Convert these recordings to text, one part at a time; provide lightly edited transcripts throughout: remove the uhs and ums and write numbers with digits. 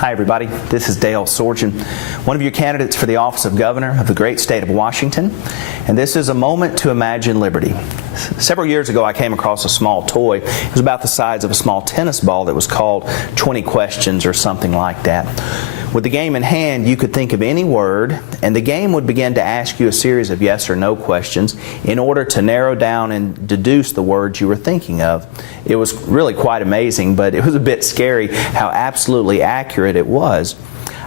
Hi everybody, this is Dale Sorgen, one of your candidates for the office of Governor of the great state of Washington, and this is a moment to imagine liberty. Several years ago I came across a small toy. It was about the size of a small tennis ball that was called 20 Questions or something like that. With the game in hand, you could think of any word, and the game would begin to ask you a series of yes or no questions in order to narrow down and deduce the words you were thinking of. It was really quite amazing, but it was a bit scary how absolutely accurate it was.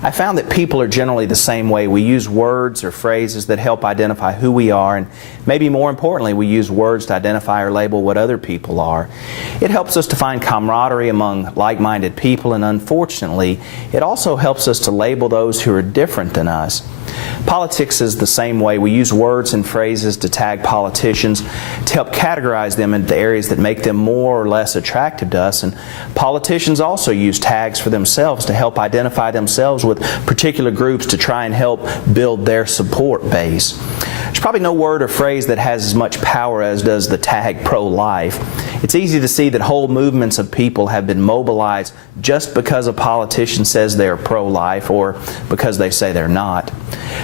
I found that people are generally the same way. We use words or phrases that help identify who we are, and maybe more importantly, we use words to identify or label what other people are. It helps us to find camaraderie among like-minded people, and unfortunately, it also helps us to label those who are different than us. Politics is the same way. We use words and phrases to tag politicians to help categorize them into areas that make them more or less attractive to us, and politicians also use tags for themselves to help identify themselves with particular groups to try and help build their support base. There's probably no word or phrase that has as much power as does the tag pro-life. It's easy to see that whole movements of people have been mobilized just because a politician says they're pro-life or because they say they're not.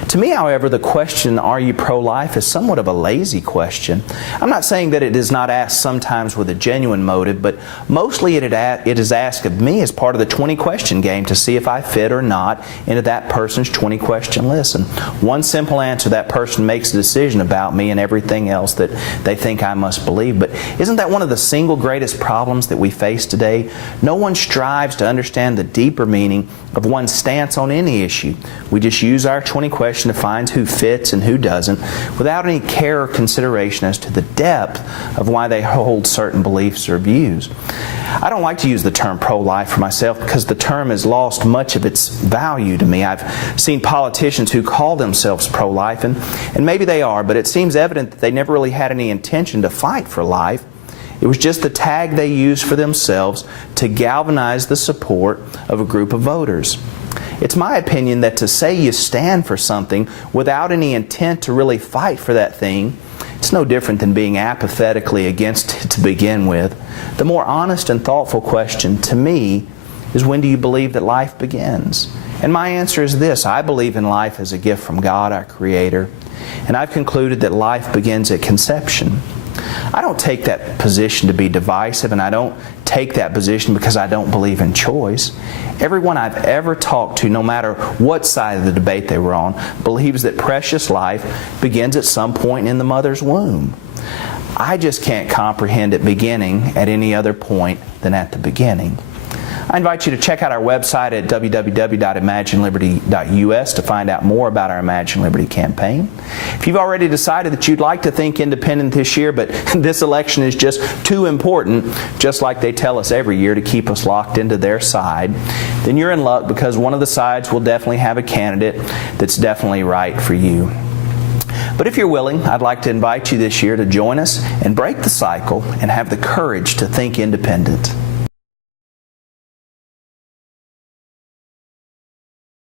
To me, however, the question, are you pro-life, is somewhat of a lazy question. I'm not saying that it is not asked sometimes with a genuine motive, but mostly it is asked of me as part of the 20-question game to see if I fit or not into that person's 20-question list. And one simple answer, that person makes a decision about me and everything else that they think I must believe. But isn't that one of the single greatest problems that we face today? No one strives to understand the deeper meaning of one's stance on any issue. We just use our 20 questions to find who fits and who doesn't, without any care or consideration as to the depth of why they hold certain beliefs or views. I don't like to use the term pro-life for myself because the term has lost much of its value to me. I've seen politicians who call themselves pro-life, and maybe they are, but it seems evident that they never really had any intention to fight for life. It was just the tag they used for themselves to galvanize the support of a group of voters. It's my opinion that to say you stand for something without any intent to really fight for that thing, it's no different than being apathetically against it to begin with. The more honest and thoughtful question to me is, when do you believe that life begins? And my answer is this: I believe in life as a gift from God, our Creator, and I've concluded that life begins at conception. I don't take that position to be divisive, and I don't take that position because I don't believe in choice. Everyone I've ever talked to, no matter what side of the debate they were on, believes that precious life begins at some point in the mother's womb. I just can't comprehend it beginning at any other point than at the beginning. I invite you to check out our website at www.imagineliberty.us to find out more about our Imagine Liberty campaign. If you've already decided that you'd like to think independent this year, but this election is just too important, just like they tell us every year, to keep us locked into their side, then you're in luck, because one of the sides will definitely have a candidate that's definitely right for you. But if you're willing, I'd like to invite you this year to join us and break the cycle and have the courage to think independent.